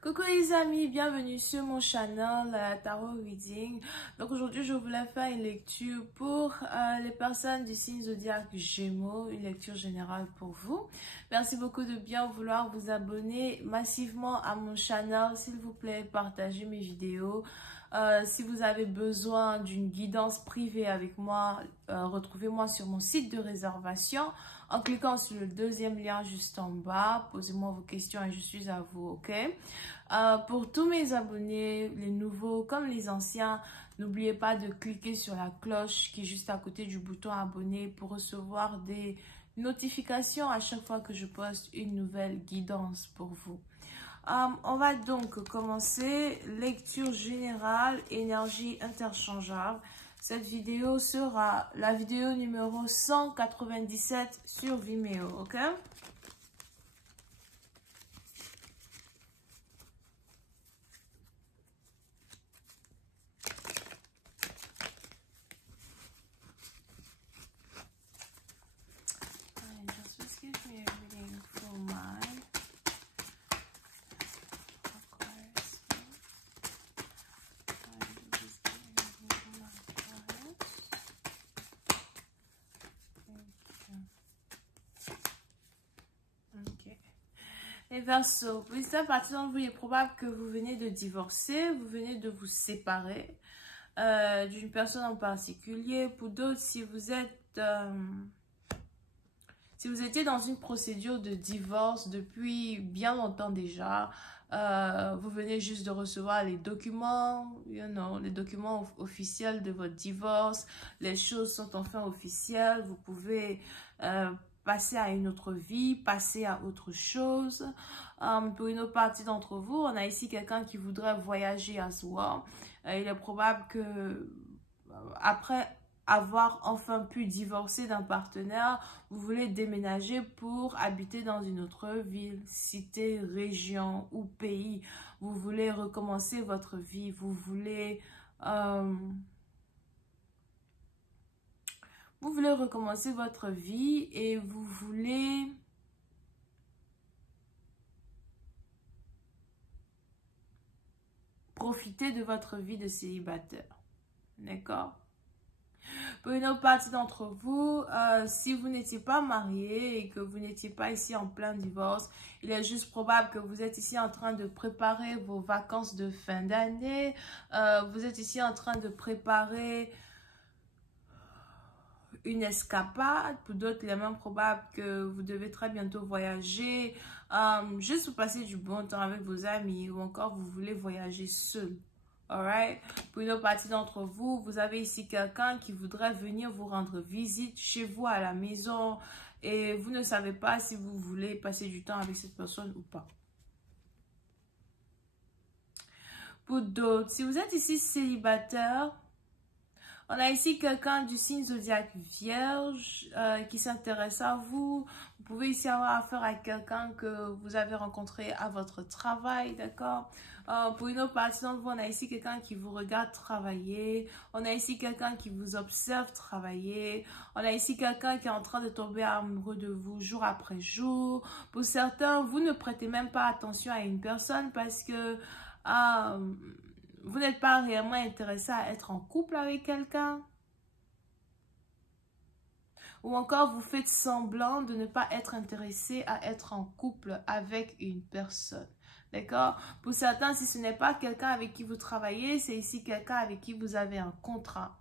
Coucou les amis, bienvenue sur mon channel Tarot Reading. Donc aujourd'hui je voulais faire une lecture pour les personnes du signe zodiaque Gémeaux, une lecture générale pour vous. Merci beaucoup de bien vouloir vous abonner massivement à mon channel, s'il vous plaît, partagez mes vidéos. Si vous avez besoin d'une guidance privée avec moi, retrouvez-moi sur mon site de réservation en cliquant sur le deuxième lien juste en bas. Posez-moi vos questions et je suis à vous, ok? Pour tous mes abonnés, les nouveaux comme les anciens, n'oubliez pas de cliquer sur la cloche qui est juste à côté du bouton abonner pour recevoir des notifications à chaque fois que je poste une nouvelle guidance pour vous. On va donc commencer. Lecture générale, énergie interchangeable. Cette vidéo sera la vidéo numéro 197 sur Vimeo, ok? Just give me a reading for my Les Verseaux, pour certaines partie d'entre vous, il est probable que vous venez de divorcer, vous venez de vous séparer d'une personne en particulier. Pour d'autres, si vous étiez dans une procédure de divorce depuis bien longtemps déjà, vous venez juste de recevoir les documents, les documents officiels de votre divorce, les choses sont enfin officielles, vous pouvez passer à une autre vie, passer à autre chose. Pour une autre partie d'entre vous, on a ici quelqu'un qui voudrait voyager à soi. Il est probable que après avoir enfin pu divorcer d'un partenaire, vous voulez déménager pour habiter dans une autre ville, cité, région ou pays. Vous voulez recommencer votre vie, vous voulez recommencer votre vie et vous voulez profiter de votre vie de célibataire. D'accord? Pour une autre partie d'entre vous, si vous n'étiez pas marié et que vous n'étiez pas ici en plein divorce, il est juste probable que vous êtes ici en train de préparer vos vacances de fin d'année. Vous êtes ici en train de préparer une escapade. Pour d'autres, il est même probable que vous devez très bientôt voyager, juste pour passer du bon temps avec vos amis ou encore vous voulez voyager seul. Alright? Pour une autre partie d'entre vous, vous avez ici quelqu'un qui voudrait venir vous rendre visite chez vous à la maison et vous ne savez pas si vous voulez passer du temps avec cette personne ou pas. Pour d'autres, si vous êtes ici célibataire, on a ici quelqu'un du signe zodiaque Vierge qui s'intéresse à vous. Vous pouvez ici avoir affaire à quelqu'un que vous avez rencontré à votre travail, d'accord? Pour une autre partie d'entre vous, on a ici quelqu'un qui vous regarde travailler. On a ici quelqu'un qui vous observe travailler. On a ici quelqu'un qui est en train de tomber amoureux de vous jour après jour. Pour certains, vous ne prêtez même pas attention à une personne parce que vous n'êtes pas réellement intéressé à être en couple avec quelqu'un. Ou encore, vous faites semblant de ne pas être intéressé à être en couple avec une personne. D'accord? Pour certains, si ce n'est pas quelqu'un avec qui vous travaillez, c'est ici quelqu'un avec qui vous avez un contrat.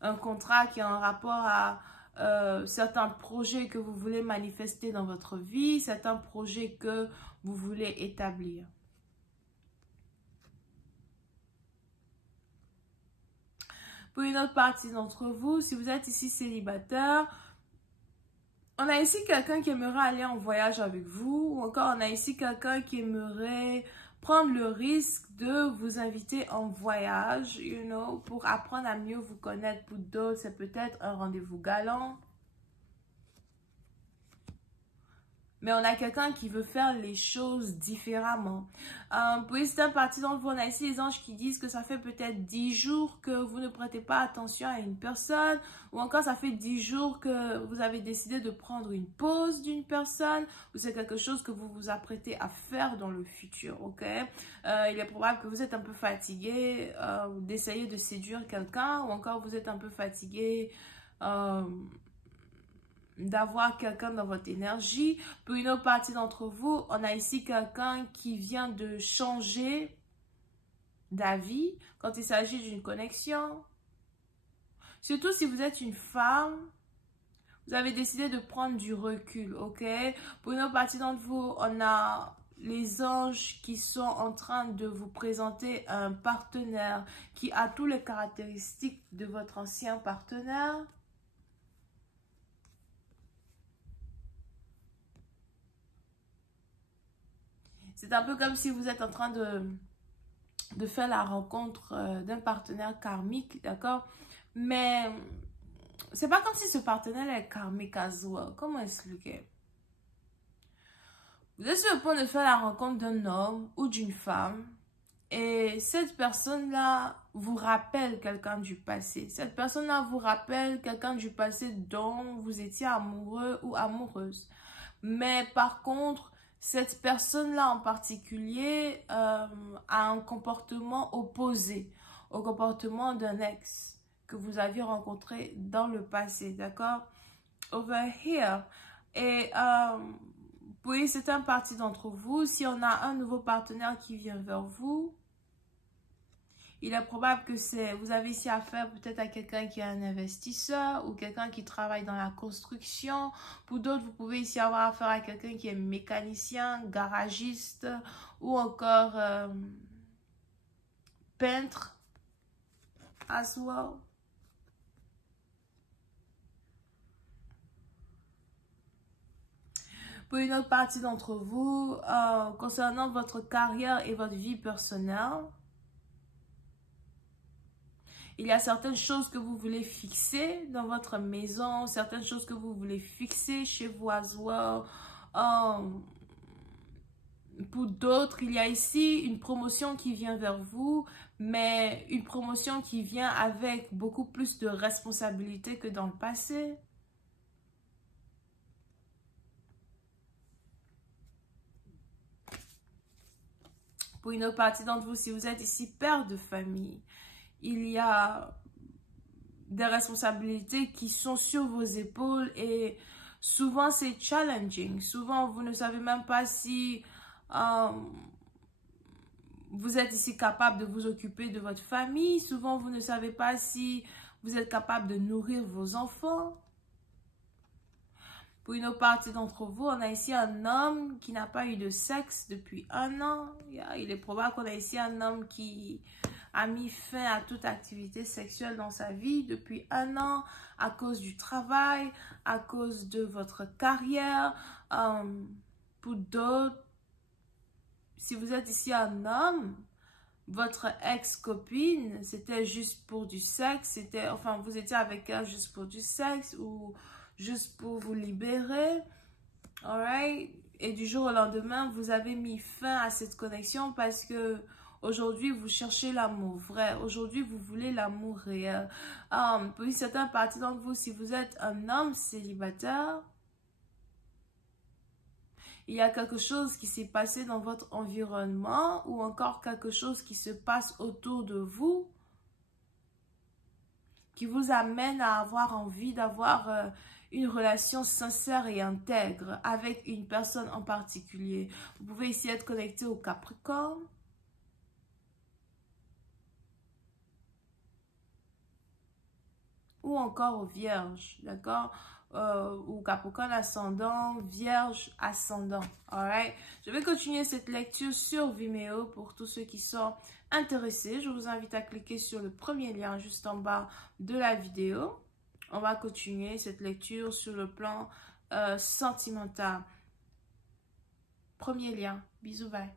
Un contrat qui est en rapport à certains projets que vous voulez manifester dans votre vie, certains projets que vous voulez établir. Pour une autre partie d'entre vous, si vous êtes ici célibataire, on a ici quelqu'un qui aimerait aller en voyage avec vous. Ou encore, on a ici quelqu'un qui aimerait prendre le risque de vous inviter en voyage, pour apprendre à mieux vous connaître. Pour d'autres, c'est peut-être un rendez-vous galant. mais on a quelqu'un qui veut faire les choses différemment. Pour certains parties d'entre vous, on a ici les anges qui disent que ça fait peut-être 10 jours que vous ne prêtez pas attention à une personne, ou encore ça fait 10 jours que vous avez décidé de prendre une pause d'une personne, ou c'est quelque chose que vous vous apprêtez à faire dans le futur, ok? Il est probable que vous êtes un peu fatigué d'essayer de séduire quelqu'un, ou encore vous êtes un peu fatigué d'avoir quelqu'un dans votre énergie. Pour une autre partie d'entre vous, on a ici quelqu'un qui vient de changer d'avis quand il s'agit d'une connexion. Surtout si vous êtes une femme, vous avez décidé de prendre du recul, ok? Pour une autre partie d'entre vous, on a les anges qui sont en train de vous présenter un partenaire qui a toutes les caractéristiques de votre ancien partenaire. C'est un peu comme si vous êtes en train de faire la rencontre d'un partenaire karmique, d'accord? Mais c'est pas comme si ce partenaire est karmique as well. Comment expliquer? Vous êtes sur le point de faire la rencontre d'un homme ou d'une femme et cette personne-là vous rappelle quelqu'un du passé. Cette personne-là vous rappelle quelqu'un du passé dont vous étiez amoureux ou amoureuse. Mais par contre, cette personne-là en particulier a un comportement opposé au comportement d'un ex que vous aviez rencontré dans le passé, d'accord? Over here. Et pour certaines parties d'entre vous, si on a un nouveau partenaire qui vient vers vous, il est probable que vous avez ici affaire peut-être à quelqu'un qui est un investisseur ou quelqu'un qui travaille dans la construction. Pour d'autres, vous pouvez ici avoir affaire à quelqu'un qui est mécanicien, garagiste ou encore peintre as well. Pour une autre partie d'entre vous, concernant votre carrière et votre vie personnelle, il y a certaines choses que vous voulez fixer dans votre maison, certaines choses que vous voulez fixer chez vous as well. Pour d'autres, il y a ici une promotion qui vient vers vous, mais une promotion qui vient avec beaucoup plus de responsabilités que dans le passé. Pour une autre partie d'entre vous, si vous êtes ici père de famille, il y a des responsabilités qui sont sur vos épaules et souvent c'est challenging. Souvent vous ne savez même pas si vous êtes ici capable de vous occuper de votre famille. Souvent vous ne savez pas si vous êtes capable de nourrir vos enfants. Pour une autre partie d'entre vous, on a ici un homme qui n'a pas eu de sexe depuis 1 an. Il est probable qu'on a ici un homme qui a mis fin à toute activité sexuelle dans sa vie depuis 1 an à cause du travail, à cause de votre carrière. Pour d'autres, si vous êtes ici un homme, votre ex-copine, c'était juste pour du sexe, enfin, vous étiez avec elle juste pour du sexe ou juste pour vous libérer, alright? Et du jour au lendemain, vous avez mis fin à cette connexion parce que aujourd'hui, vous cherchez l'amour vrai. Aujourd'hui, vous voulez l'amour réel. Pour certaines parties d'entre vous, si vous êtes un homme célibataire, il y a quelque chose qui s'est passé dans votre environnement ou encore quelque chose qui se passe autour de vous qui vous amène à avoir envie d'avoir une relation sincère et intègre avec une personne en particulier. Vous pouvez ici être connecté au Capricorne. Ou encore aux Vierges, d'accord? Ou Capricorne ascendant, Vierge ascendant, alright? Je vais continuer cette lecture sur Vimeo pour tous ceux qui sont intéressés. Je vous invite à cliquer sur le premier lien juste en bas de la vidéo. On va continuer cette lecture sur le plan sentimental. Premier lien. Bisous, bye.